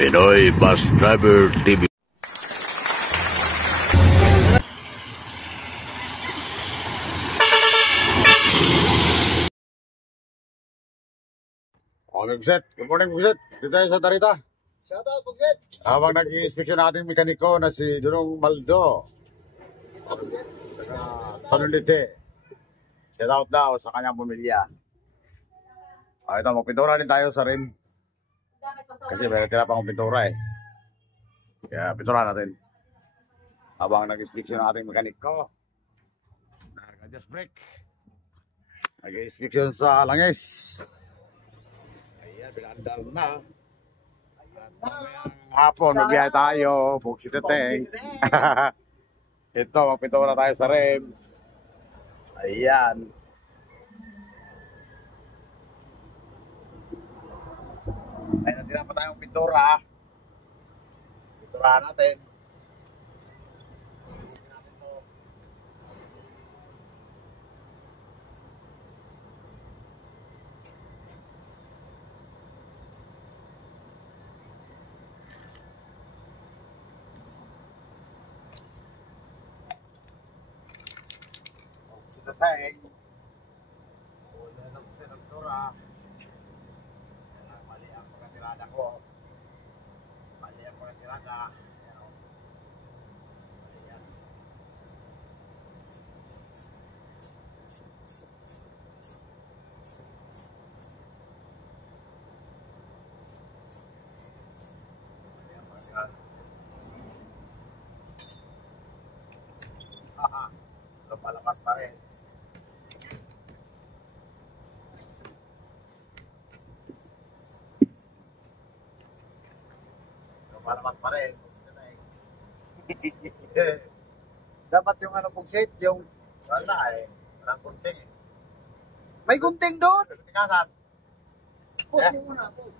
Pinoy Bus Driver TV. Bugset. Good morning, Bugset. Dito tayo sa Tarita. Shout out, Bugset. Habang nag-i-inspection natin mekaniko na si Dunong Maldo. Salulite. Shout out daw sa kanyang pamilya. Ito, magpintura din tayo sa rim. Kasi may tira pa akong pintura eh. Kaya pintura natin. Habang nag-inspection natin mekaniko. Nag-adjust brake. Nag-inspection sa langis. Ayan, pinandal na. At hapon, magbiyahe tayo. Bugsititeng. Ito, magpintura tayo sa rim. Ayan. Ay, natira pa tayong pintura. Pinturahan natin. Sa tag. O, sa pintura. Mali ang pagkatirada ko. Mali ang pagkatirada. Ayan o. Mali yan. Mali ang pagkatirada. Haha. Lumalakas pa rin. Lumalakas pa rin. Dapat yung ano, Bugset, yung... Wala eh. Walang kunting eh. May gunting doon! Tingkasan. Post mo muna ako.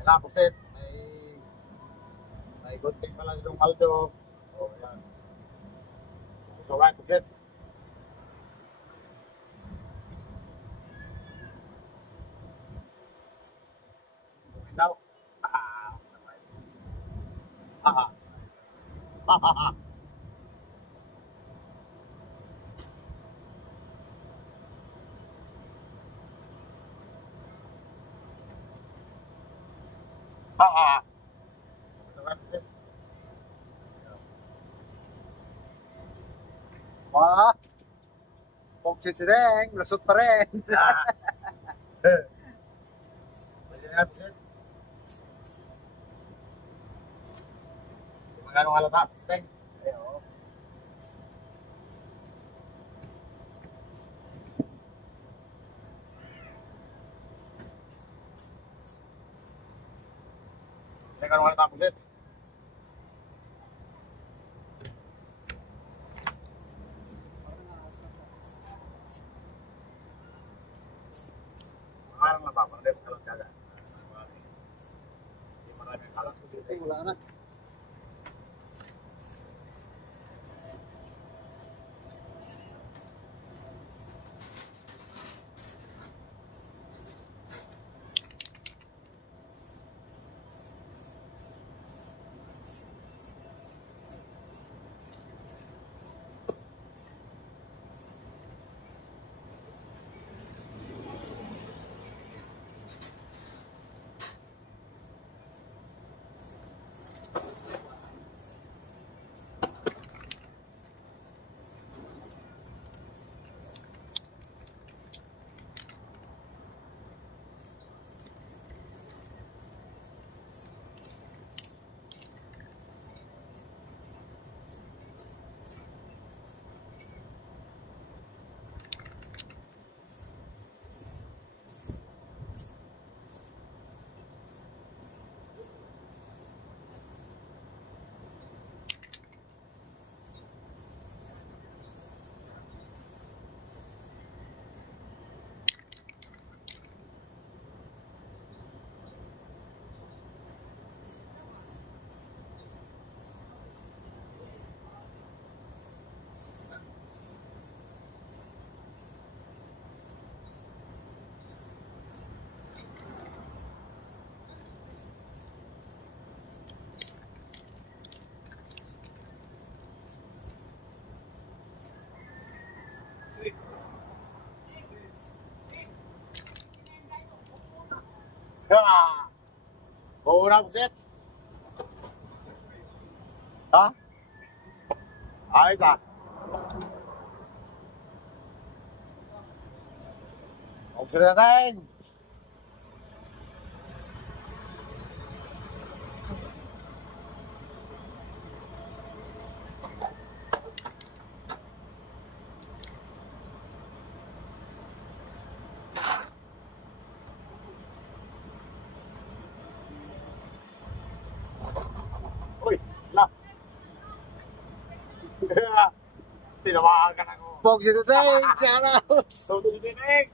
Ayan, Bugset. May gunting pala yung Maldo. O, ayan. So, right, Bugset. Now. Wah! Bugset si Deng, lusot pa rin. Magkano halata? Steng. Ayo. Magkano halata, Bugset? Parang na ba? Parang dito ka lang kaga. Hindi marami ang kalas. Wala na. Oo na, Buksit. Ha? Ayos ah. Buksit natin. Uy, na. Tinawakan ka na ko. Pogs ito tayo. Shout out. So, Dinig.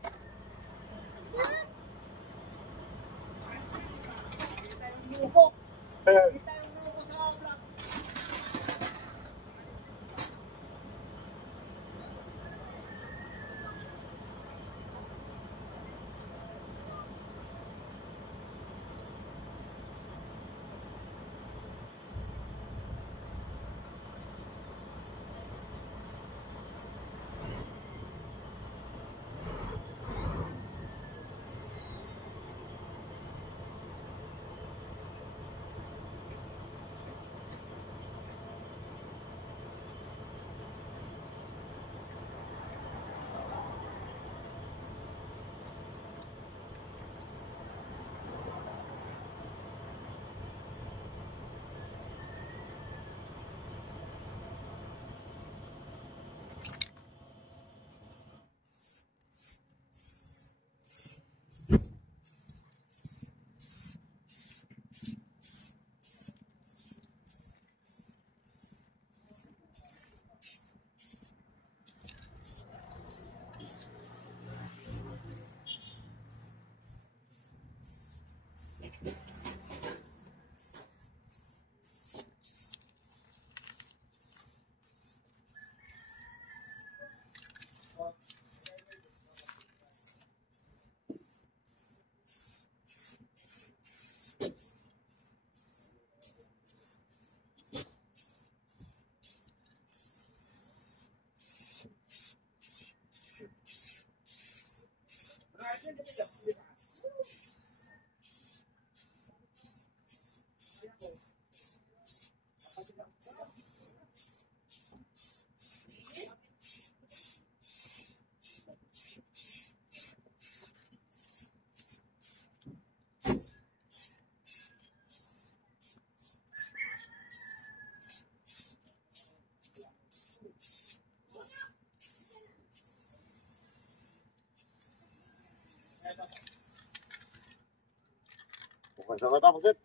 Okay, sabat ako, Buksit.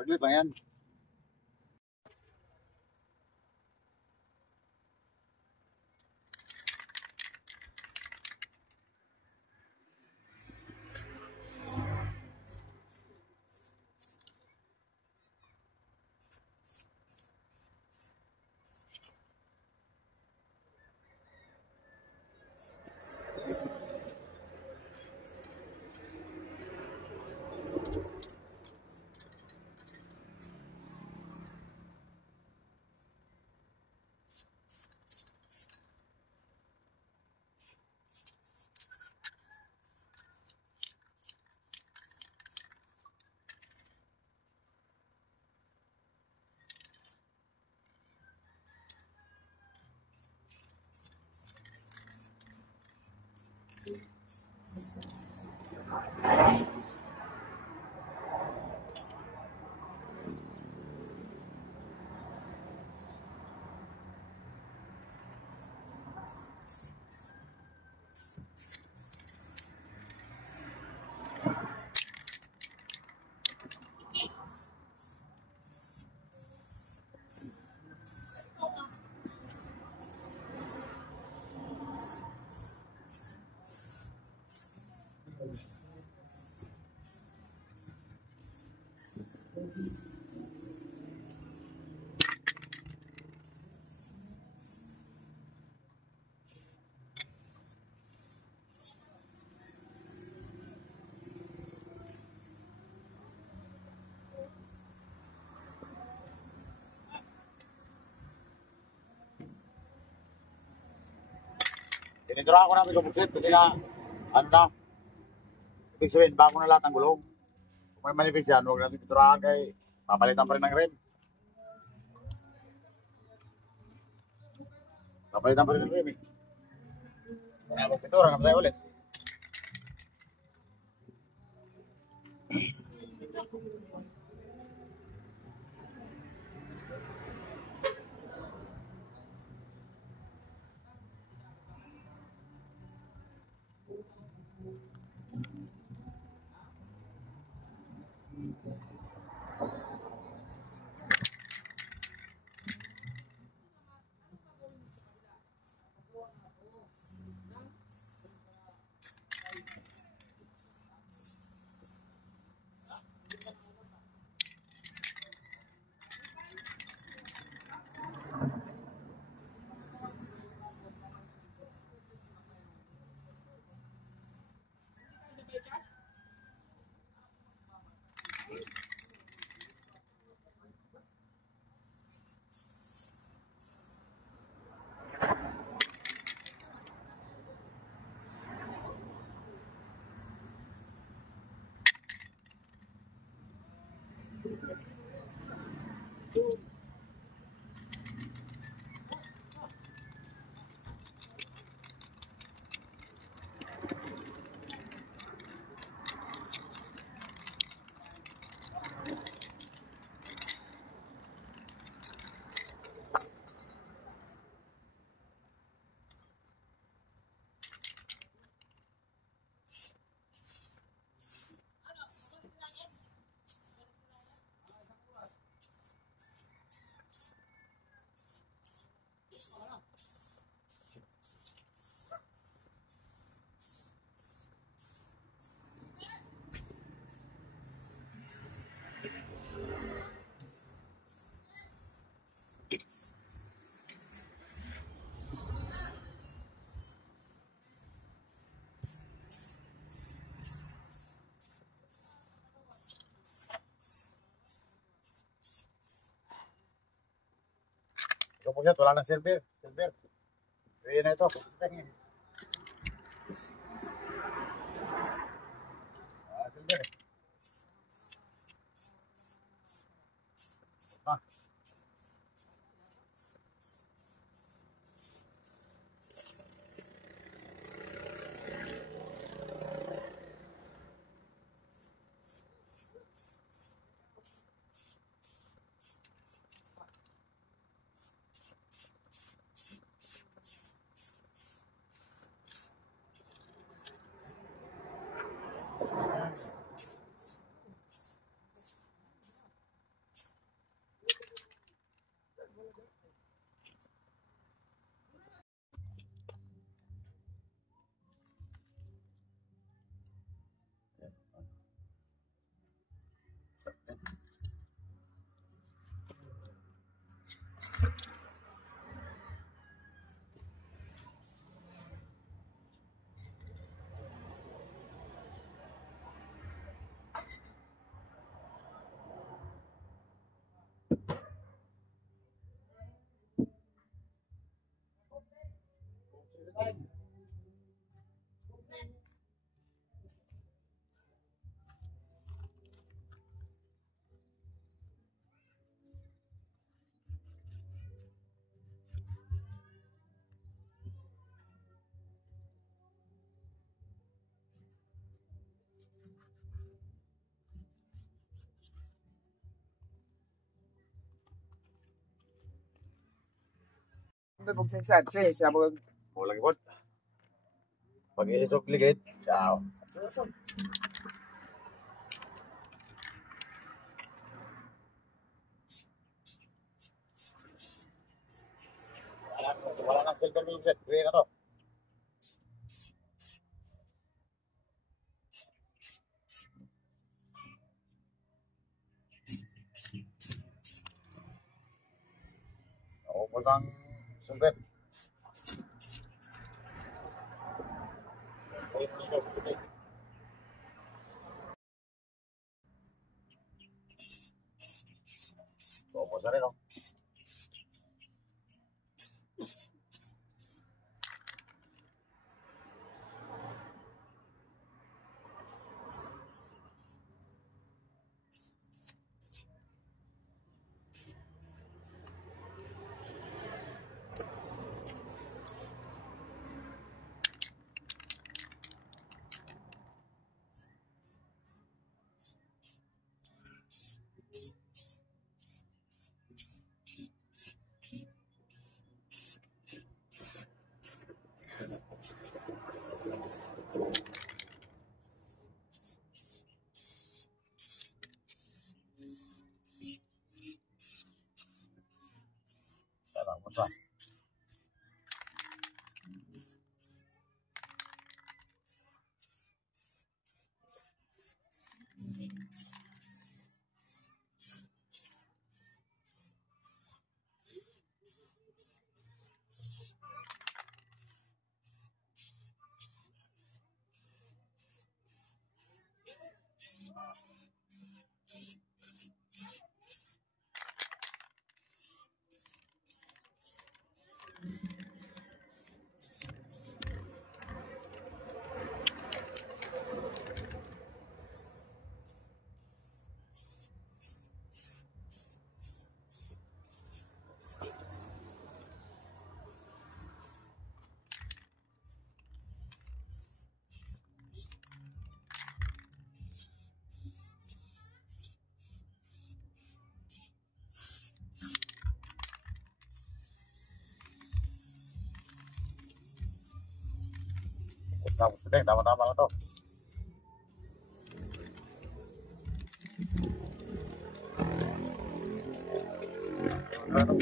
Saglit lang yan. Tinitira ko namin yung Buksit kasi nga, ano na, Ibig sabihin, bago na lahat ng gulong. Kung may manipis yan, huwag natin piturahan kay papalitan pa rin ng rim. Papalitan pa rin ng rim eh. Kaya magpitura naman tayo ulit. Ito po siya, wala ng silver. Silver. Kaya na ito. Silver. Ah. May pagsasad, siya mo. Walang ikot. Pag ilisok ligid, ciao. Wala nang silver beam set. Gray na to. Naubos ang silver. Naubos na rin, no? Basta. Tama-tama na to. Wala na.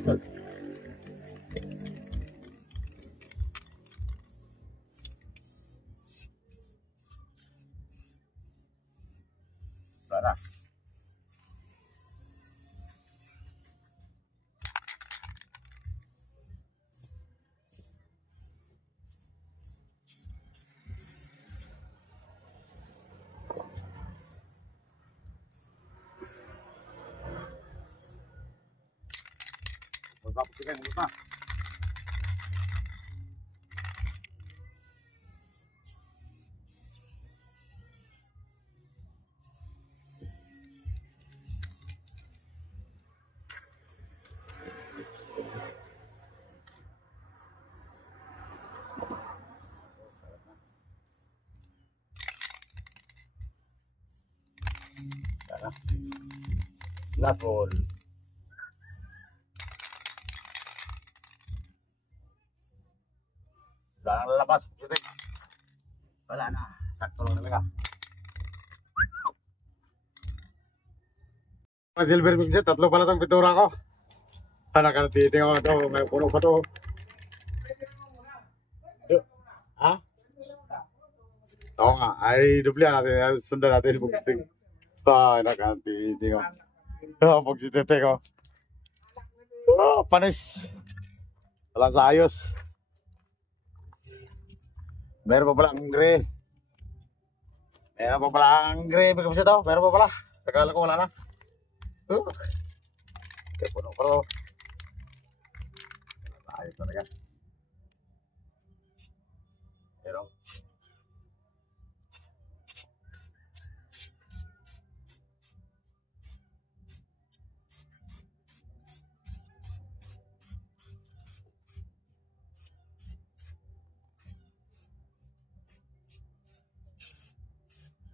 Tapos sige, ulit na. Tara. Last ball. Wala nang lalabas. Wala na. Sakto lang talaga. Silver Big Set, tatlo pala itong pintura ko. Nakatiting ako ito. May puno pa ito. Ha? Oo nga. Ay, dublihan natin. Sundan natin yung pagsiting. Nakatiting ako. Pagsiting ako. Panis. Walang sa ayos. Meron pa pala ang gray. Meron pa pala ang gray. May kapisa daw. Meron pa pala. Takala ko wala na. Okay, puno pa ito. Ayos talaga. Pero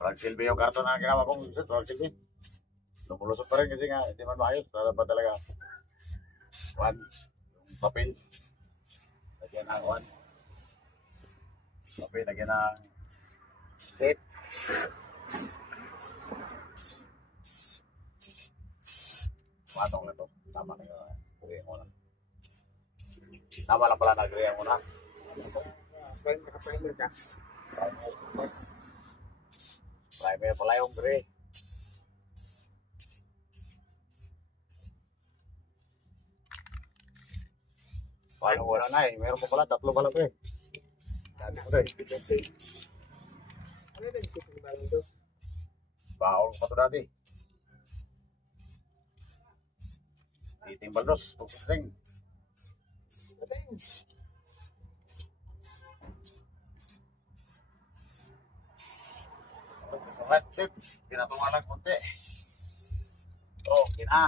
walang silbi yung karton na ginawa kong set. Walang silbi. Lumulusot pa rin kasi nga hindi man maayos. Dapat talaga one, yung papel. Lagyan ng one. Papel, lagyan ng tape. Matong na ito. Tama na yun. Gurihan mo na. Tama lang pala na gurihan mo na. Primer ka. Primer pala yung gray. Parang wala na eh. Meron pa pala. Tatlo pala ito eh. Dami ko rin. Ano din ito yung balong doon? Baon pa ito dati. Titing baldos. Pagpusing. Alright, shit. Pinatungan lang konti. Okay na.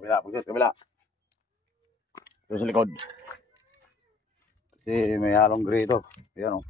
Kabila, pagsit, kabila. Ito sa likod. Kasi may halong gray ito. Ayan o.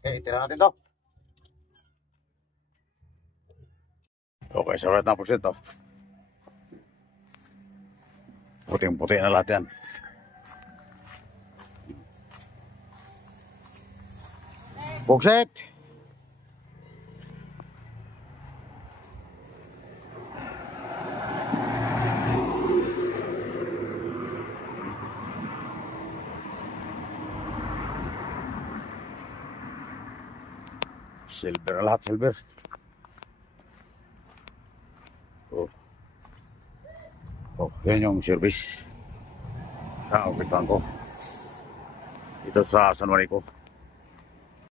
Okay, tira natin to. Okay, sarat na porsyento. Puting-puti na lahat yan. Buksit! Silver na lahat, silver. Oh. Oh, yan yung service. Sa upitan ko. Ito sa San Juanico.